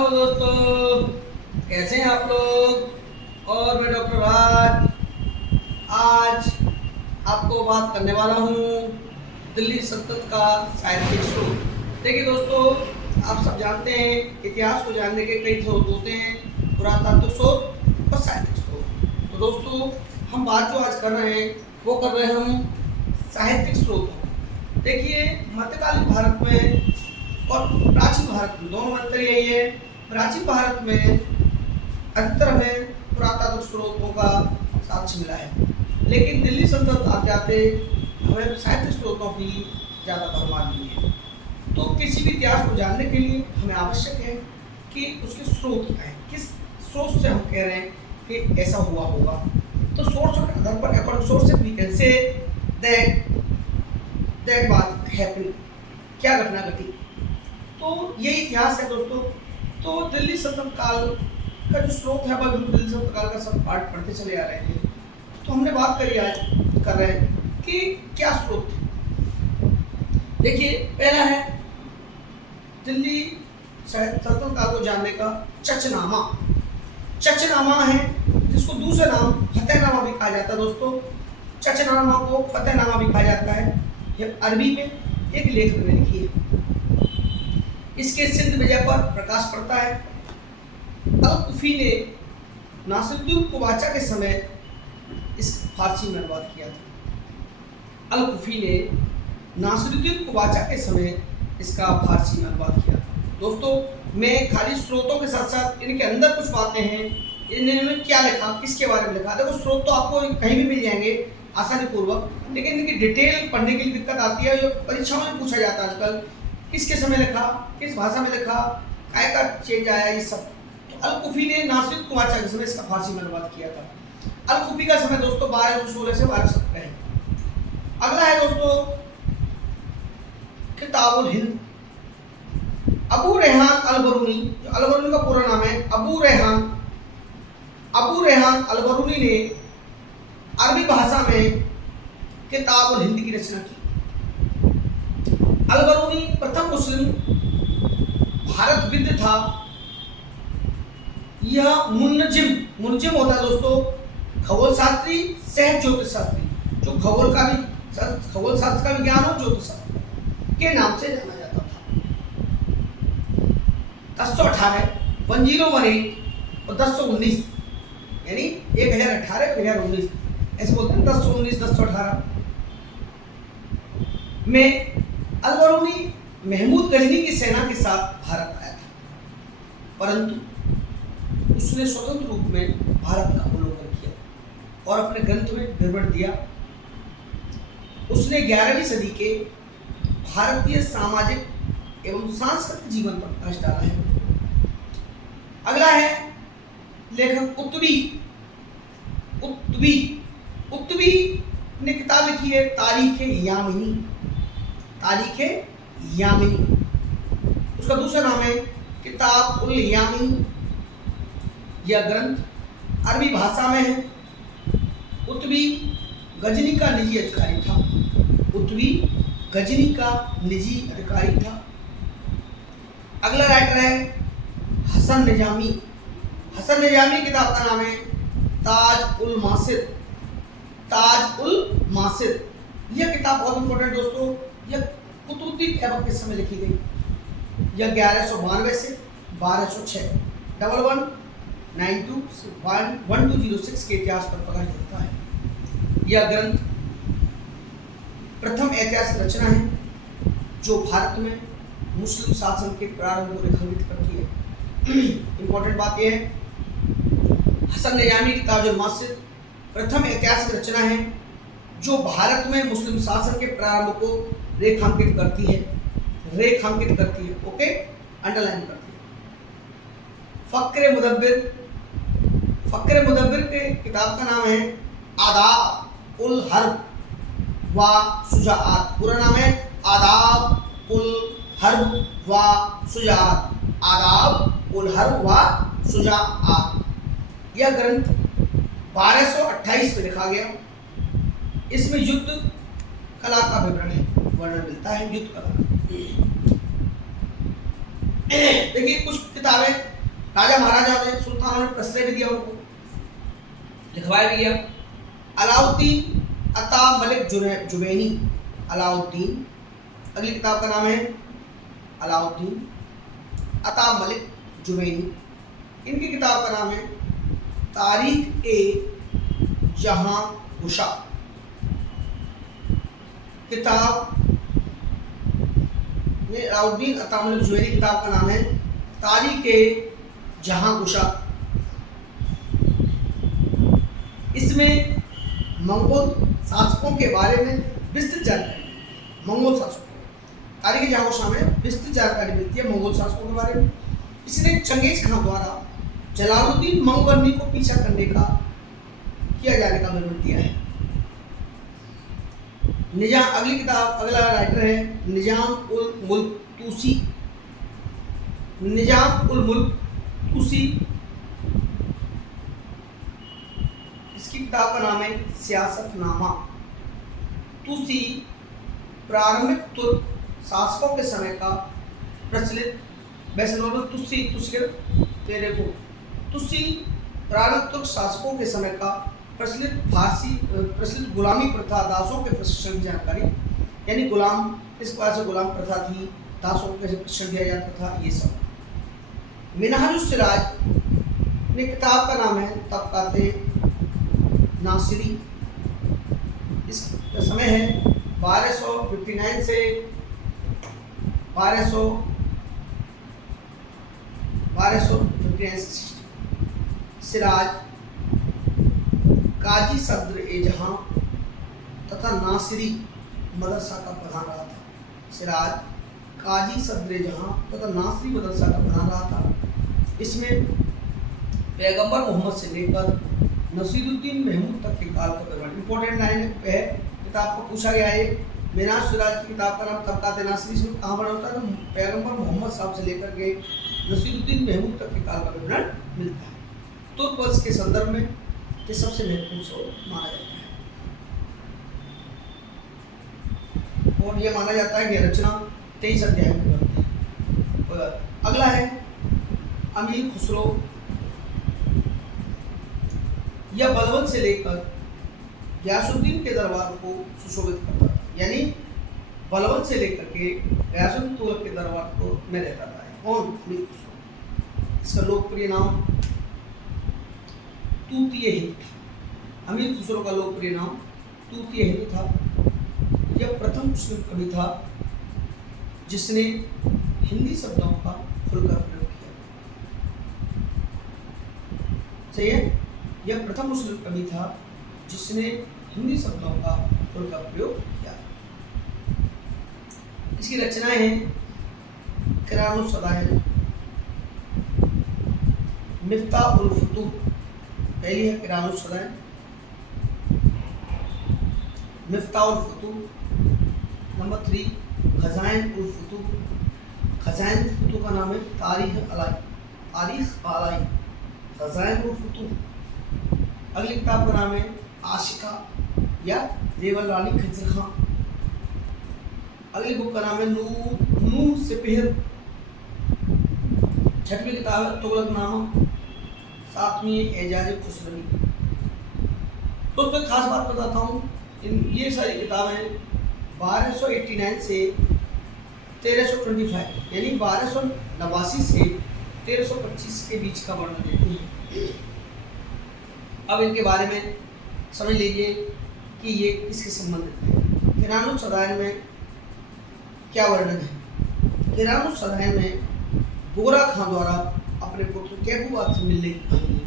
Hello दोस्तों, कैसे हैं आप लोग। और मैं डॉक्टर राज आज आपको बात करने वाला हूँ दिल्ली सल्तनत का साहित्यिक स्रोत। देखिए दोस्तों, आप सब जानते हैं इतिहास को जानने के कई स्रोत होते हैं, पुरातात्विक स्रोत और साहित्यिक स्रोत। तो दोस्तों, हम बात जो आज कर रहे हैं वो कर रहे हैं हम साहित्यिक स्रोतों। देखिए, मध्यकालीन भारत में और प्राचीन भारत में दोनों में अंतर यही है। प्राचीन भारत में अधिकतर हमें पुरातात्विक स्रोतों का साक्ष्य मिला है, लेकिन दिल्ली सल्तनत आते आते हमें साहित्य स्रोतों की ज़्यादा भरमार मिली है। तो किसी भी इतिहास को जानने के लिए हमें आवश्यक है कि उसके स्रोत क्या है, किस स्रोत से हम कह रहे हैं कि ऐसा हुआ होगा। तो सोर्स के आधार पर according sources we can say that was happen, क्या घटना घटी। तो ये इतिहास है दोस्तों। तो दिल्ली सल्तनत काल का जो स्रोत है वह दिल्ली सल्तनत काल का सब पार्ट पढ़ते चले आ रहे हैं। तो हमने बात करी आज कर रहे हैं कि क्या स्रोत थे। देखिए, पहला है दिल्ली सल्तनत काल को जानने का चचनामा। चचनामा है जिसको दूसरा नाम फतेहनामा भी कहा जाता है दोस्तों। चचनामा को फतेहनामा भी कहा जाता है। यह अरबी में एक लेखक ने लिखी है। इसके सिंध विजय पर प्रकाश पड़ता है। अल-कुफी ने नासिरुद्दीन कुबाचा के समय इस फारसी में अनुवाद किया था। अल-कुफी ने नासिरुद्दीन कुबाचा के समय इसका फारसी में अनुवाद किया था। दोस्तों, मैं खाली स्रोतों के साथ साथ इनके अंदर कुछ बातें हैं, इन्होंने क्या लिखा, किसके बारे में लिखा। देखो, स्रोत तो आपको कहीं भी मिल जाएंगे आसानी पूर्वक, लेकिन इनकी डिटेल पढ़ने के लिए दिक्कत आती है। जो परीक्षाओं में पूछा जाता है आजकल, किसके समय लिखा, किस भाषा में लिखा, काय का चेंज आया, ये सब। तो अल-कुफी ने नासिरुद्दीन कुबाचा के समय इसका फारसी में अनुवाद किया था। अल-कुफी का समय दोस्तों 1216 से 1270 है। अगला है दोस्तों किताबुल हिंद। अबू रेहान अल-बरूनी, जो अल-बरूनी का पूरा नाम है अबू रेहान अल-बरूनी ने अरबी भाषा में किताबुल हिंद की रचना की। अल-बरूनी प्रथम मुस्लिम भारतविद था। यह मुनजिम होता है दोस्तों, खगोल शास्त्री, सह ज्योतिष शास्त्री, जो खगोल शास्त्र का विज्ञान हो, ज्योतिष शास्त्र के नाम से जाना जाता था। 1018, 1018 और 1019, यानी 1018 1019 ऐसे बोलते हैं। 1019 1018 में अल-बरूनी महमूद गजनी की सेना के साथ भारत आया था, परंतु उसने स्वतंत्र रूप में भारत का अवलोकन किया और अपने ग्रंथ में विवरण दिया। उसने 11वीं सदी के भारतीय सामाजिक एवं सांस्कृतिक जीवन पर प्रकाश डाला है। अगला है लेखक उत्तबी ने किताब लिखी है तारीख यामिनी। उसका दूसरा नाम है किताब उल यामिनी। यह ग्रंथ अरबी भाषा में है। उत्तबी गजनी का निजी अधिकारी था। अगला राइटर है हसन निजामी। किताब का नाम है ताज उल मासिर। यह किताब बहुत इंपॉर्टेंट दोस्तों। यह कुतुबुद्दीन ऐबक के समय लिखी गई। यह 1192 से 1206 1192-1206 के इतिहास पर प्रकाश डालता है। यह ग्रंथ प्रथम ऐतिहासिक रचना है जो भारत में मुस्लिम शासन के प्रारंभ को रेखांकित करती है। इंपॉर्टेंट बात यह है, हसन निजामी की ताजुल मासिर प्रथम ऐतिहासिक रचना है जो भारत में मुस्लिम शासन के प्रारंभ को रेखांकित करती है। ओके, अंडरलाइन करती है। फक्र मुदब्बिर के किताब का नाम है आदाब उल हर्ब व शुजाअत। पूरा नाम है आदाब उल हर्ब व शुजाअत। यह ग्रंथ 1228 में लिखा गया। इसमें युद्ध कला का वर्णन मिलता है। युद्ध कला देखिए, कुछ किताबें राजा महाराजा ने, सुल्तानों ने प्रश्रय दिया, उनको लिखवाया भी गया। अलाउद्दीन अता मलिक जुबैनी, अलाउद्दीन, अगली किताब का नाम है अलाउद्दीन अता मलिक जुबैनी। इनकी किताब का नाम है तारीख ए जहां गुशा। किताब अलाउद्दीन अता मलिक जुबैनी किताब का नाम है तारीख ए जहां गुशा। इसमें मंगोल शासकों के बारे में विस्तृत जानकारी, मंगोल शासकों, तारीख जहां गुशा में विस्तृत जानकारी मिलती है मंगोल शासकों के बारे में। इसने चंगेज खान द्वारा जलालुद्दीन मंगवर्नी को पीछा करने का, किया जाने का विवरण दिया है। निजाम, अगली किताब, अगला राइटर है निजाम उल मुल्क तूसी। निजाम उल मुल्क तूसी, इसकी किताब का नाम है सियासतनामा। तूसी प्रारंभिक तुर्क शासकों के समय का प्रचलित, वैसे नॉर्मल तुसी तेरे को तुसी प्रारंभिक तुर्क शासकों के समय का प्रचलित गुलामी प्रथा, दासों के प्रशिक्षण की जानकारी, यानी गुलाम किस प्रकार से गुलाम प्रथा थी, दासों को कैसे प्रशिक्षण दिया जाता था, ये सब। मिनहाजुस सिराज ने किताब का नाम है तबकाते नासिरी। इसका समय है 1259 से 1259 से। सिराज काजी सद्र ए जहां तथा नासिरी मदरसा का प्रधान रहा था। सिराज काजी सद्र ए जहां तथा नासिरी मदरसा का प्रधान रहा था। इसमें पैगंबर मोहम्मद से लेकर नसीरुद्दीन महमूद तक के काल का विवरण, इंपॉर्टेंट लाइन है, किताब को पूछा गया है। मिनाज सिराज की किताब का नाम तबकात नासिरी, इसमें कहाँ पर होता है तो पैगंबर मोहम्मद साहब से लेकर के नसीरुद्दीन महमूद तक के काल का विवरण मिलता है। तुर्क वंश के संदर्भ में ये सबसे महत्वपूर्ण स्रोत माना जाता है और यह माना जाता है कि रचना 23 अध्याय में बनती है। अगला है अमीर खुसरो। यह बलबन से लेकर गयासुद्दीन के दरबार को सुशोभित करता था, यानी बलबन से लेकर के गयासुद्दीन तुगलक के दरबार को में रहता था। कौन? अमीर खुसरो। इसका लोकप्रिय नाम तूतीय हिंद था। अमीर खुसरो का लोकप्रिय नाम तूतीय हिंद था। यह प्रथम मुस्लिम कवि था जिसने हिंदी शब्दों का खुलकर प्रयोग किया। सही है? यह प्रथम मुस्लिम कवि था जिसने हिंदी शब्दों का खुलकर प्रयोग किया। इसकी रचनाएं हैं किरानुस सदाइल, मिफ्ताह उल फुतूह। पहली है किरानुस सदाइल, मिफ्ताह उल फुतूह। नंबर 3 खजाइन उल फुतूह। खजाइन उल फुतूह का नाम है तारीख अलाई, खजाइन उल फुतूह। अगली किताब का नाम है आशिका या देवल रानी खिजर खां। अगली बुक का नाम है नूह सिपहिर। छठवीं किताब है तुगलकनामा। 7वीं एजाज खुसरवी। दोस्तों खास बात बताता हूँ, ये सारी किताबें 1289 से 1325 यानी 1289 से 1325 के बीच का वर्णन देती हैं। अब इनके बारे में समझ लीजिए कि ये किसके संबंधित है। किरानुस सदाइल में क्या वर्णन है? किरानुस सदाइल में बोरा खां द्वारा अपने पुत्र कैकूबाद से मिलने की कहानी है।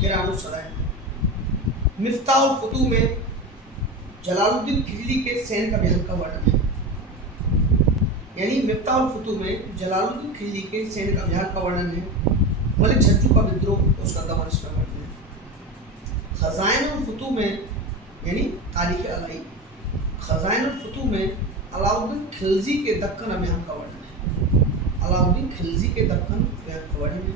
किरानुस सदाइल में मिफ्ताह उल फुतूह में जलालुद्दीन खिलजी के सैन्य अभियान का वर्णन है, यानी मिफ्ताह उल फुतूह में जलालुद्दीन खिलजी के सैन्य अभियान का वर्णन है। मलिक झज्जू का विद्रोह, उसका दमन इसमें वर्णन है। खजाइन उल फुतूह में यानी तारीख अलाई, खजाइन उल फुतूह में अलाउद्दीन खिलजी के दक्कन अभियान का वर्णन है। अलाउद्दीन खिलजी के दक्कन अभियान का वर्णन है।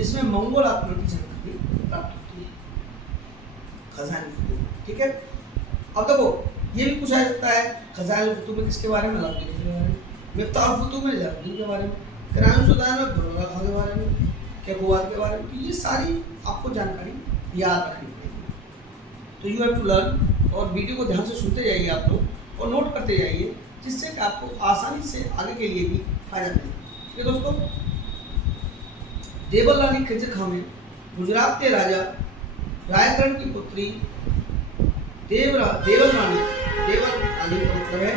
इसमें मंगोल आक्रमण की जानकारी प्राप्त होती है। खजाइन उल फुतूह, ठीक है। अब देखो ये भी पूछा जाता है खजाइन उल फुतूह में किसके बारे में? अलाउद्दीन के बारे में। मिफ्ताह उल फुतूह में जलालुद्दीन के बारे में। किरानुस सदाइल में बोरा खां के बारे में। कैकोबाद के बारे में, तो ये सारी आपको जानकारी याद रखनी पड़ेगी। तो यू हैव टू लर्न, और वीडियो को ध्यान से सुनते जाइए आप लोग और नोट करते जाइए, जिससे कि आपको आसानी से आगे के लिए भी फायदा मिले। ठीक है दोस्तों, देवल रानी खिजर खां में गुजरात के राजा रायगढ़ की पुत्री देवल रानी का मतलब है,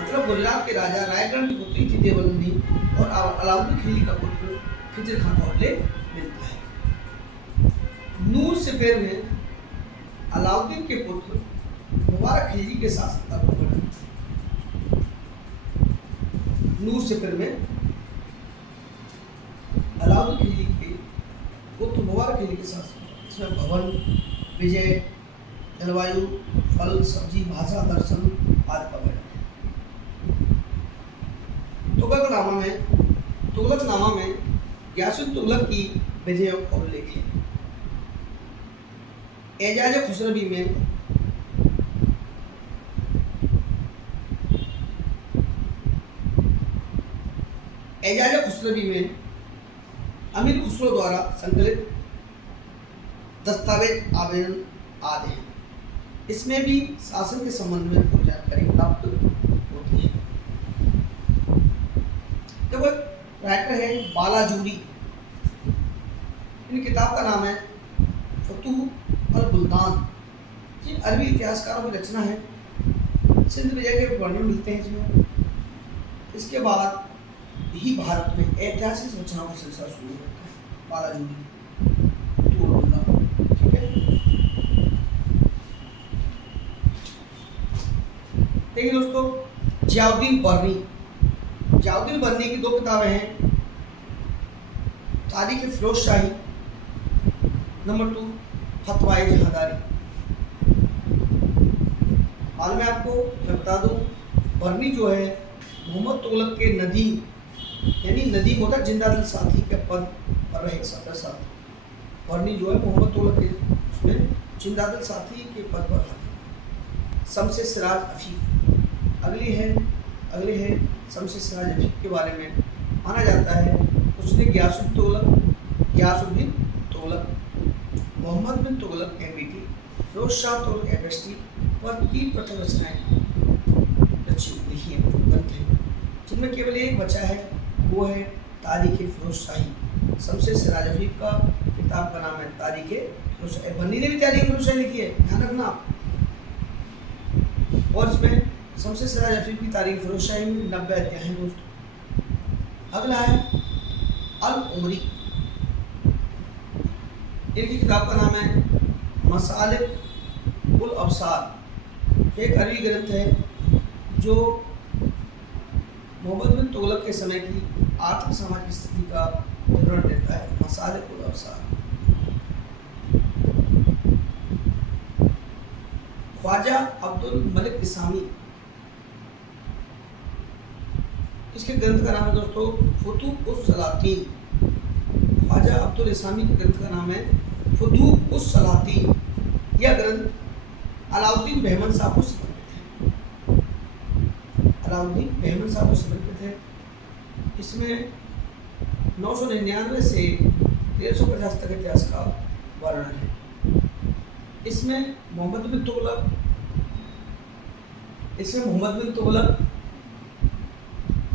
मतलब गुजरात के राजा रायगढ़ की पुत्री थी देवल रानी, और अलाउद्दीन खिलजी का पुत्र खिजर खां का उल्लेख मिलता है। नूर सफेर में अलाउद्दीन के पुत्र मुबारक खिलजी के शासन का वर्णन। नूर सफेर में अलाउद्दीन खिलजी के पुत्र मुबारक खिलजी के शासन, इसमें भवन, विजय, जलवायु, फल, सब्जी, भाषा, दर्शन आदि का वर्णन है। तुगलकनामा में गियासुद्दीन तुगलक की विजयों का उल्लेख है। एजाज खुसरवी में अमीर खुसरो द्वारा संकलित दस्तावेज आवेदन आदि हैं। इसमें भी शासन के संबंध में पूरी जानकारी प्राप्त होती है। देखो राइटर है बालाजूरी, इन किताब का नाम है फतूह अल बुल्दान। ये अरबी इतिहासकारों की रचना है। सिंध विजय के वर्णन मिलते हैं इसमें। इसके बाद ही भारत में ऐतिहासिक रचनाओं का सिलसिला शुरू होता है। बालाजूरी, फतूह अल बुल्दान, ठीक है। देखिए दोस्तों, जियाउद्दीन बर्नी की 2 किताबें हैं। तारीख फिरोजशाही, नंबर 2 फतवाए जहादारी। हाल में आपको मैं बता दूं, बर्नी जो है मोहम्मद तुगलक के नदीम, यानी नदीम होता जिंदादिल साथी के पद पर रहे सदर साथी। बर्नी जो है मोहम्मद तुगलक के उसमें जिंदादिल साथी के पद पर रहा। शमसे सिराज अफीफ अगली है शमसे सिराज अफीफ के बारे में माना जाता है उसने गियासुद्दीन तुगलक, मोहम्मद बिन तुगलक MBT, फिरोज शाह तुगलक FST पर 3 प्रथम रचनाएं लिखी हैं, ग्रंथ हैं, जिनमें केवल एक बचा है, वो है तारीख फिरोजशाही। शमसे सिराज अफीफ का किताब का नाम है तारीख फिरोजशाही। बन्नी ने भी तारीख फिरोजशाही लिखी है, ध्यान रखना। और इसमें शमसे सिराज अफीफ की तारीख फिरोजशाही में 90 अध्याय हैं दोस्तों। अगला है अल उमरी, इनकी किताब का नाम है मसालिक उल अबसार। एक अरबी ग्रंथ है जो मोहम्मद बिन तुगलक के समय की आर्थिक सामाजिक स्थिति का विवरण देता है। मसालिक उल अबसार। ख्वाजा अब्दुल मलिक इसामी, इसके ग्रंथ का नाम है दोस्तों फतूह उस सलातीन। ख्वाजा अब्दुल इसामी के ग्रंथ का नाम है फतूह उस सलातीन। यह ग्रंथ अलाउद्दीन बहमन शाह को समर्पित है। इसमें 999 से 1350 तक इतिहास का वर्णन है। इसमें मोहम्मद बिन तुगलक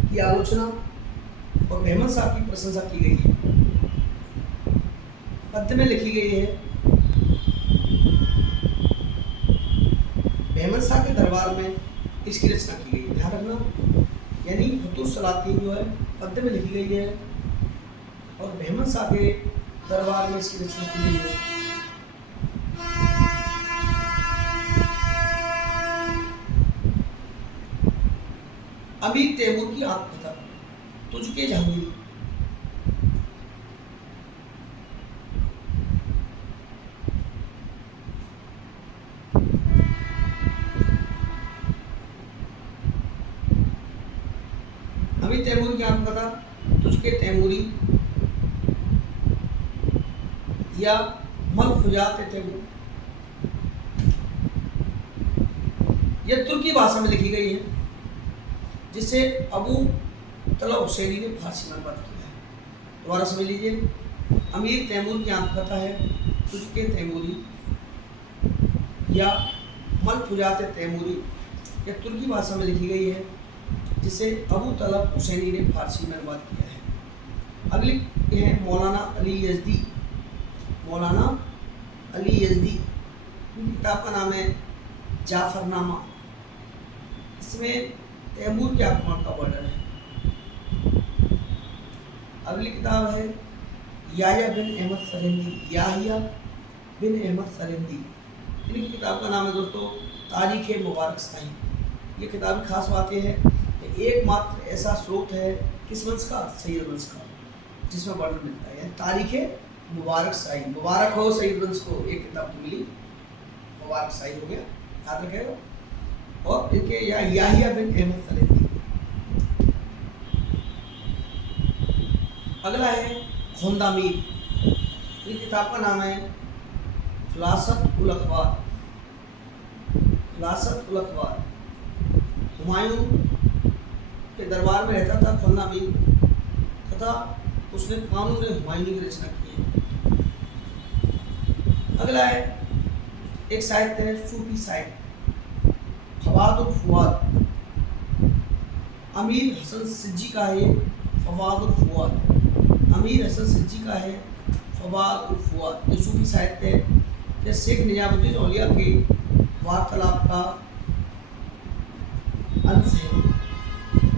की आलोचना और बहमन साहब की प्रशंसा की गई है। पद्य में लिखी गई है। बहमन शाह के दरबार में इसकी रचना की गई है, ध्यान रखना। यानी फतूह सलातीन जो है पद्य में लिखी गई है और बहमन शाह के दरबार में इसकी रचना की गई है। अमीर तैमूर की आत्मकथा, तुझके जहांगीर। अमीर तैमूर की आत्मकथा तुझके तैमूरी या मलफुजात तैमूर, यह तुर्की भाषा में लिखी गई है, जिसे अबू तलब हुसैनी ने फारसी में अनुवाद किया है। दोबारा समझ लीजिए, अमीर तैमूर की आत्मकथा है तुझके तैमूरी या मलफुजात तैमूरी, यह तुर्की भाषा में लिखी गई है, जिसे अबू तलब हुसैनी ने फारसी में अनुवाद किया है। अगली है मौलाना अली यज़दी। मौलाना अली यज़दी, किताब का नाम है जाफरनामा। इसमें तैमूर के आक्रमण का वर्णन है। अगली किताब है याहिया बिन अहमद सरिंदी। याहिया बिन अहमद सरिंदी, इनकी किताब का नाम है दोस्तों तारीख़ मुबारक शाही। ये किताब की खास बात यह है कि एकमात्र ऐसा स्रोत है किस वंश का, सैयद वंश का, जिसमें वर्णन मिलता है। तारीख़ मुबारक शाही, मुबारक हो सैयद वंश को, एक किताब तो मिली, मुबारक शाही हो गया, याद रखेगा। और इनके याहिया बिन अहमद सरिंदी। अगला है खोंदामीर। ये किताब का नाम है खुलासत उल अखबार। खुलासत उल अखबार, हुमायूं के दरबार में रहता था खोंदामीर, तथा उसने कानून हुमायूनी की रचना की है। अगला है एक साहित्य है सूफी साहित्य, फवाद उल फुआद। अमीर हसन सिज्जी का है फवाद उल फुआद। अमीर हसन सिज्जी का है फवाद उल फुआद। ये सूफी साहित्य है, यह शेख निजामुद्दीन औलिया के वार्तालाप का अंश है।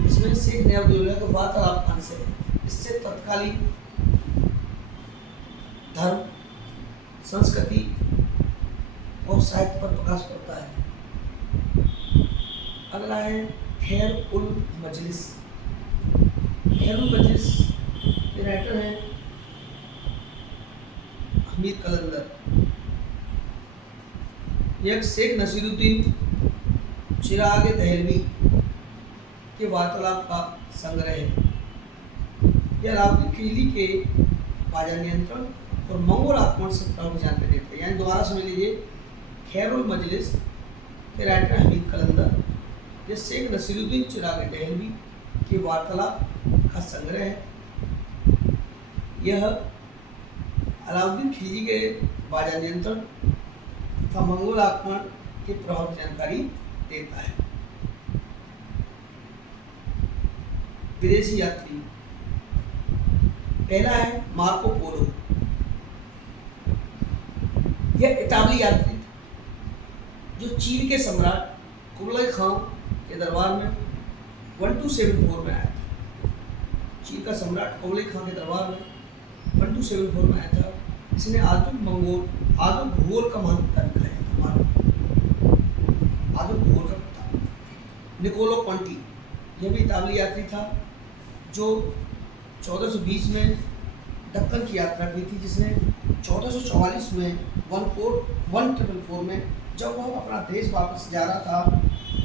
इसमें शेख निजामुद्दीन औलिया का वार्तालाप का अंश है। इससे तत्कालीन धर्म, संस्कृति और साहित्य पर प्रकाश पड़ता है। अगला है खैर उल मजलिस। खैर उल मजलिस के राइटर हैं हमीद कलंदर। यह शेख नसीरुद्दीन चिराग दहलवी के वार्तालाप का संग्रह है। यह अलाउद्दीन खिलजी के बाजार नियंत्रण और मंगोल आक्रमण से प्रभावित जानकारी देते हैं। यानी दोबारा समझ लीजिए, खैरुल मजलिस के राइटर हमीद कलंदर, यह शेख नसीरुद्दीन चिराग दहलवी के वार्तालाप का संग्रह है। यह अलाउद्दीन खिलजी के बाजार नियंत्रण तथा मंगोल आक्रमण के प्रभाव की जानकारी देता है। विदेशी यात्री, पहला है मार्को पोलो। यह इतालवी यात्री जो चीन के सम्राट कुबलाई खान के दरबार में 1274 में आया था। चीन का सम्राट कुबलाई खान के दरबार में 1274 में आया था। इसने आधुनिक भूगोल का महान पिता लिखा है। आधुनिक भूगोल का पिता निकोलो कॉन्टी, यह भी इतालवी यात्री था जो 1420 में दक्कन की यात्रा की थी, जिसने 1444 में 1444 में जब वह अपना देश वापस जा रहा था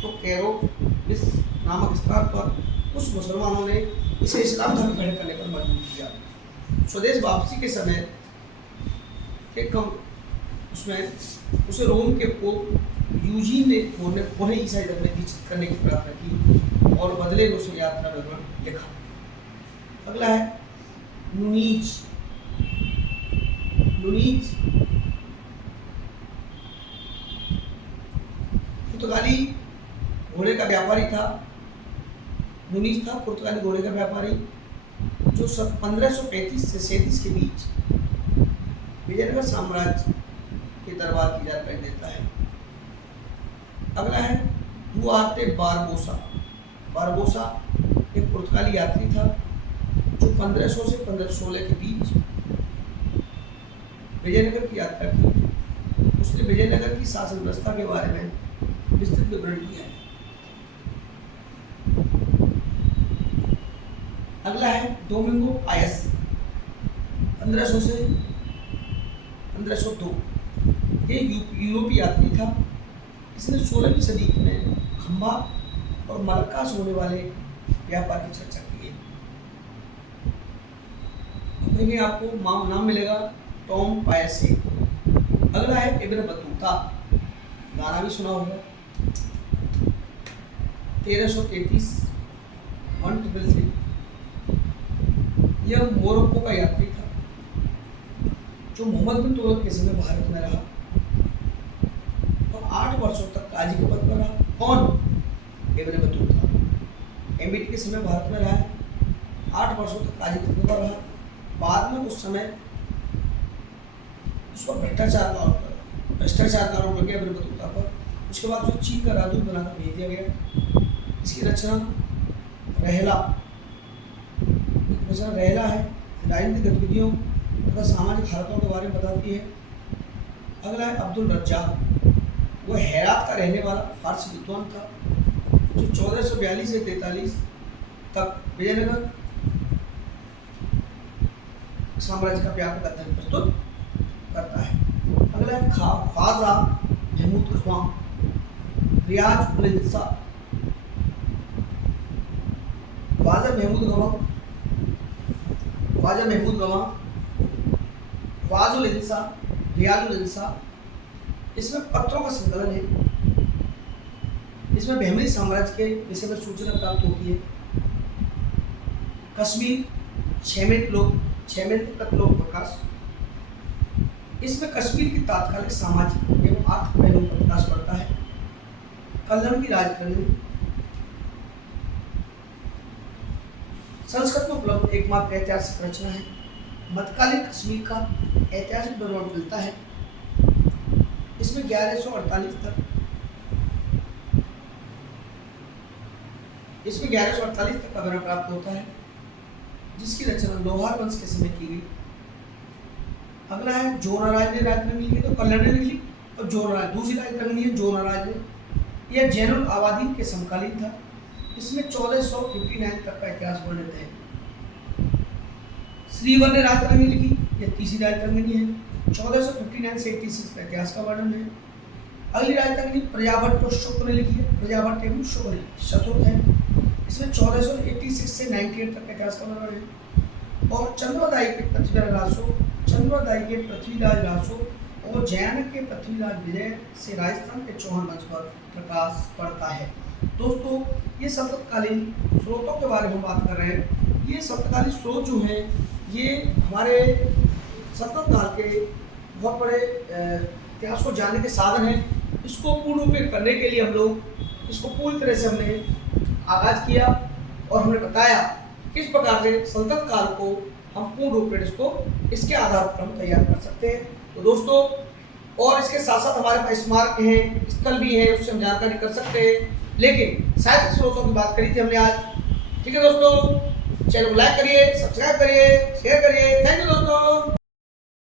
तो कैरो इस नामक स्थान पर उस मुसलमानों ने इसे इस्लाम धर्म ग्रहण करने पर मजबूर किया। स्वदेश वापसी के समय के कम उसमें उसे रोम के पोप यूजीन ने पुनः ईसाई धर्म में दीक्षित करने की प्रार्थना की और बदले में उसे यात्रा विवरण लिखा। अगला है नुनीज। पुर्तगाली घोड़े का व्यापारी था। नुनीज था पुर्तगाली घोड़े का व्यापारी जो 1535 से 37 के बीच विजयनगर साम्राज्य के दरबार की जानकारी देता है। अगला है दुआर्ते बारबोसा। बारबोसा एक पुर्तगाली यात्री था जो 1500 से 1516 के बीच विजयनगर की यात्रा की। उसने विजयनगर की शासन व्यवस्था के बारे में विस्तृत विवरण दिया है। अगला है डोमिंगो पायस, 1500 से 1502। ये यूरोपीय यात्री था। इसने 16वीं सदी में खंबा और मलक्का से होने वाले व्यापार की चर्चा की है। देखिए आपको नाम मिलेगा टॉम पायसे। अगला है इब्न बतूता, गाना भी सुना होगा। 1333 133। यह मोरक्को का यात्री था। जो मोहम्मद बिन तुगलक के समय भारत में रहा और 8 वर्षों तक काजी के पद पर रहा। कौन? Ibn Battuta. एमिट के समय भारत में रहा, 8 वर्षों तक काजी के पद पर रहा। बाद में उस समय उसको भ्रष्टाचार का आरोप लग गया इब्न बतूता पर। उसके बाद उसे चीन का राजदूत बनाकर भेज दिया गया। इसकी रचना रहला है, राजनीतिक गतिविधियों तथा सामाजिक हालतों के बारे में बताती है। अगला है अब्दुल रज्जाक। वह हेरात का रहने वाला फारसी विद्वान था जो 1442 से 43 तक विजयनगर साम्राज्य का व्यापक अध्ययन प्रस्तुत करता है। अगला है ख्वाजा महमूद गवां। रियाज उल इंसा। ख्वाजा महमूद गवां, ख्वाजुल इंसा, रियाजुल इंसा, इसमें पत्रों का संकलन है। इसमें बहमनी साम्राज्य के विषय में सूचना प्राप्त होती है। कश्मीर 6 में तक लोक प्रकाश। इसमें कश्मीर की तात्कालिक सामाजिक एवं आर्थिक पहलुओं पर प्रकाश पड़ता है। कल्लम की राजकरणी संस्कृत में उपलब्ध एकमात्र ऐतिहासिक रचना है। मध्यकालीन कश्मीर का ऐतिहासिक विवरण मिलता है। इसमें 1148 तक का विवरण प्राप्त होता है, जिसकी रचना लोहार वंश के समय की गई। अगला है जोनाराज ने राजकरणी लिखी, तो कल्लण ने लिखी और जोनाराज दूसरी राजकरणी है जोनाराज ने। यह जैनुल आबादीन के समकालीन था। इसमें 1459 तक का इतिहास वर्णित है। श्रीवर ने राजकरणी लिखी, यह तीसरी राजकरणी है। 1459 से 86 का इतिहास का वर्णन है। अगली राजकरणी प्रजाभट्ट और शुक्र ने लिखी है। प्रजाभट्ट एवं शुक्र शत्रुघ्न है। इसमें 1486 से 98 तक का इतिहास का वर्णन है। और चंद्रदाई के पृथ्वीराज रासो और जयानक के पृथ्वीराज विजय से राजस्थान के चौहान वंश पर प्रकाश पड़ता है। दोस्तों, ये सततकालीन स्रोतों के बारे में बात कर रहे हैं। ये सततकालीन स्रोत जो हैं ये हमारे सतत काल के बहुत बड़े इतिहास को जानने के साधन हैं। इसको पूर्ण उपयोग करने के लिए हम लोग इसको पूरी तरह से हमने आगाज किया और हमने बताया किस प्रकार से सतत काल को हम पूर्ण रूप में इसके आधार पर हम तैयार कर सकते हैं। तो दोस्तों, और इसके साथ साथ हमारे पास स्मारक हैं, स्थल भी हैं, उससे हम जानकारी कर सकते हैं। लेकिन साहित्यिक स्रोतों की बात करी थी हमने आज। ठीक है दोस्तों, चैनल को लाइक करिए, सब्सक्राइब करिए, शेयर करिए। थैंक यू दोस्तों।